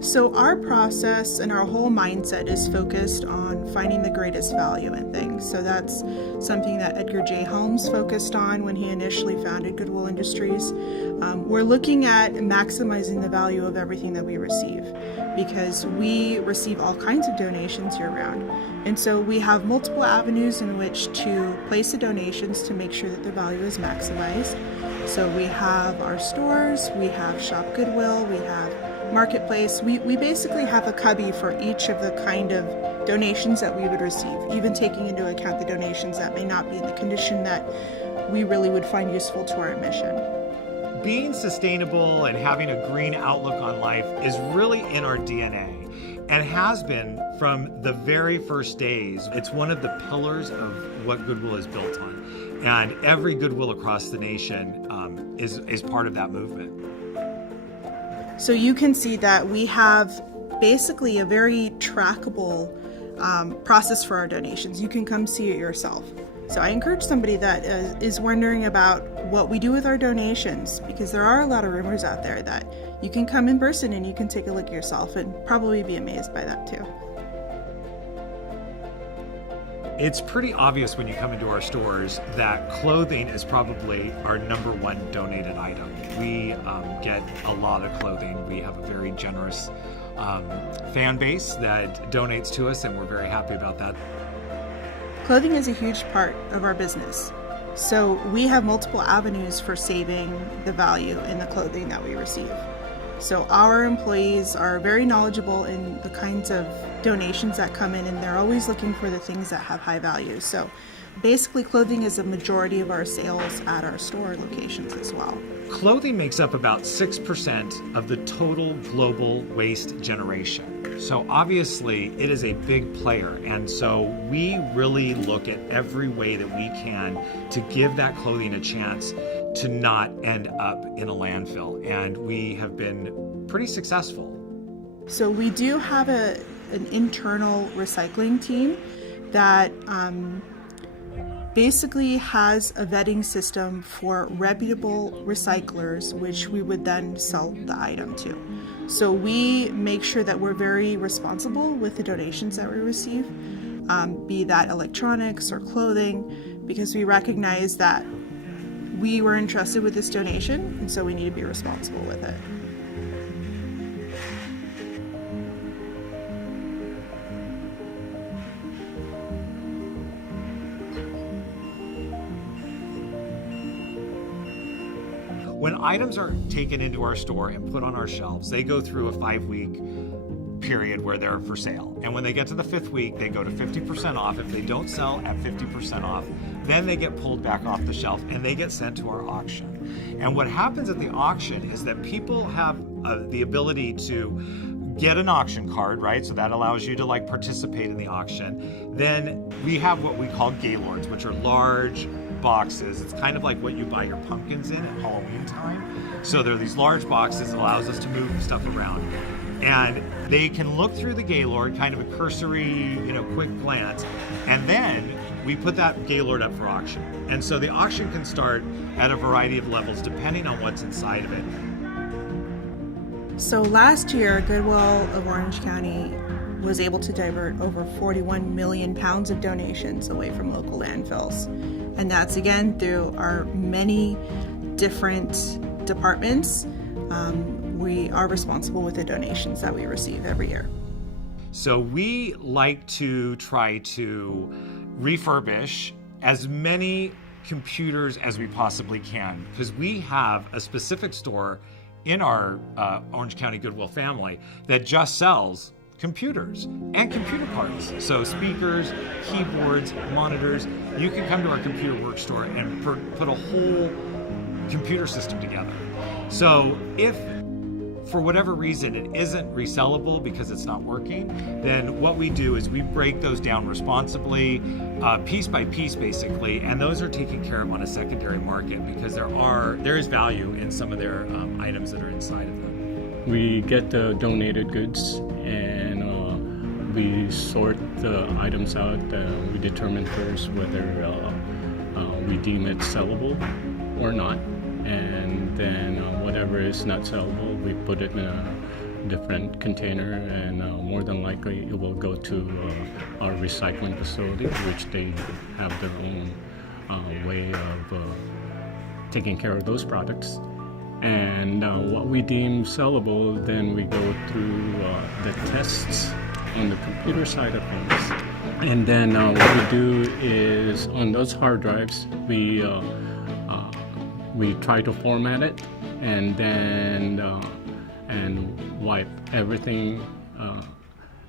So our process and our whole mindset is focused on finding the greatest value in things. So that's something that Edgar J. Helms focused on when he initially founded Goodwill Industries. We're looking at maximizing the value of everything that we receive, because we receive all kinds of donations year-round. And so we have multiple avenues in which to place the donations to make sure that the value is maximized. So we have our stores, we have Shop Goodwill, we have Marketplace. We basically have a cubby for each of the kind of donations that we would receive, even taking into account the donations that may not be in the condition that we really would find useful to our mission. Being sustainable and having a green outlook on life is really in our DNA and has been from the very first days. It's one of the pillars of what Goodwill is built on. And every Goodwill across the nation is part of that movement. So you can see that we have basically a very trackable process for our donations. You can come see it yourself. So I encourage somebody that is wondering about what we do with our donations, because there are a lot of rumors out there that you can come in person and you can take a look yourself and probably be amazed by that too. It's pretty obvious when you come into our stores that clothing is probably our number one donated item. We get a lot of clothing. We have a very generous fan base that donates to us, and we're very happy about that. Clothing is a huge part of our business. So we have multiple avenues for saving the value in the clothing that we receive. So our employees are very knowledgeable in the kinds of donations that come in, and they're always looking for the things that have high value. So basically clothing is a majority of our sales at our store locations as well. Clothing makes up about 6% of the total global waste generation. So obviously it is a big player, and so we really look at every way that we can to give that clothing a chance to not end up in a landfill, and we have been pretty successful. So we do have an internal recycling team that basically has a vetting system for reputable recyclers, which we would then sell the item to. So we make sure that we're very responsible with the donations that we receive, be that electronics or clothing, because we recognize that we were entrusted with this donation, and so we need to be responsible with it. When items are taken into our store and put on our shelves, they go through a 5-week period where they're for sale. And when they get to the 5th week, they go to 50% off. If they don't sell at 50% off, then they get pulled back off the shelf and they get sent to our auction. And what happens at the auction is that people have the ability to get an auction card, right? So that allows you to participate in the auction. Then we have what we call gaylords, which are large boxes. It's kind of like what you buy your pumpkins in at Halloween time. So they're these large boxes that allows us to move stuff around. And they can look through the Gaylord, kind of a cursory, quick glance, and then we put that Gaylord up for auction. And so the auction can start at a variety of levels depending on what's inside of it. So last year, Goodwill of Orange County was able to divert over 41 million pounds of donations away from local landfills. And that's again through our many different departments. We are responsible with the donations that we receive every year. So we like to try to refurbish as many computers as we possibly can, because we have a specific store in our Orange County Goodwill family that just sells computers and computer parts. So speakers, keyboards, monitors. You can come to our computer work store and put a whole computer system together. So if for whatever reason it isn't resellable because it's not working, then what we do is we break those down responsibly, piece by piece basically, and those are taken care of on a secondary market because there is value in some of their items that are inside of them. We get the donated goods and we sort the items out. We determine first whether we deem it sellable or not. And then whatever is not sellable, we put it in different container, and more than likely it will go to our recycling facility, which they have their own way of taking care of those products. And what we deem sellable, then we go through the tests on the computer side of things. And then what we do is on those hard drives, we try to format it and then and wipe everything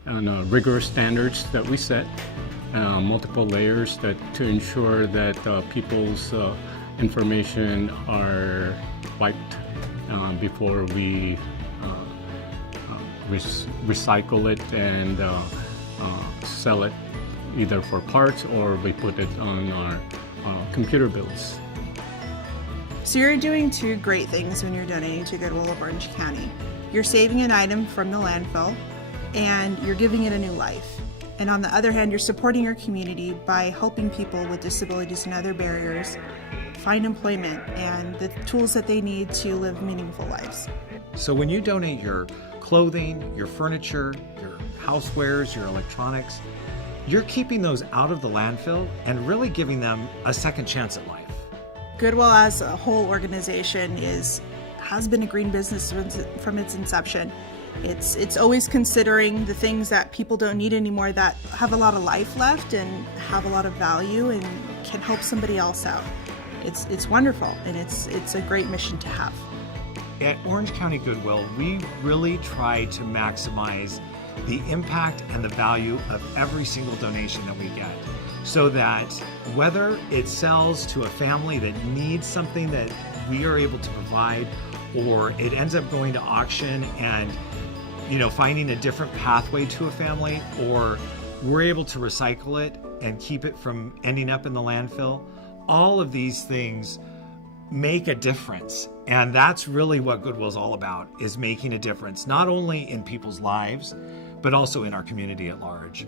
on rigorous standards that we set, multiple layers that to ensure that people's information are wiped before we recycle it and sell it either for parts or we put it on our computer bills. So you're doing two great things when you're donating to Goodwill of Orange County. You're saving an item from the landfill and you're giving it a new life. And on the other hand, you're supporting your community by helping people with disabilities and other barriers find employment and the tools that they need to live meaningful lives. So when you donate your clothing, your furniture, your housewares, your electronics, you're keeping those out of the landfill and really giving them a second chance at life. Goodwill as a whole organization has been a green business from its inception. It's always considering the things that people don't need anymore that have a lot of life left and have a lot of value and can help somebody else out. It's wonderful, and it's a great mission to have. At Orange County Goodwill, we really try to maximize the impact and the value of every single donation that we get, so that whether it sells to a family that needs something that we are able to provide, or it ends up going to auction and finding a different pathway to a family, or we're able to recycle it and keep it from ending up in the landfill, all of these things make a difference. And that's really what Goodwill's all about, is making a difference, not only in people's lives, but also in our community at large.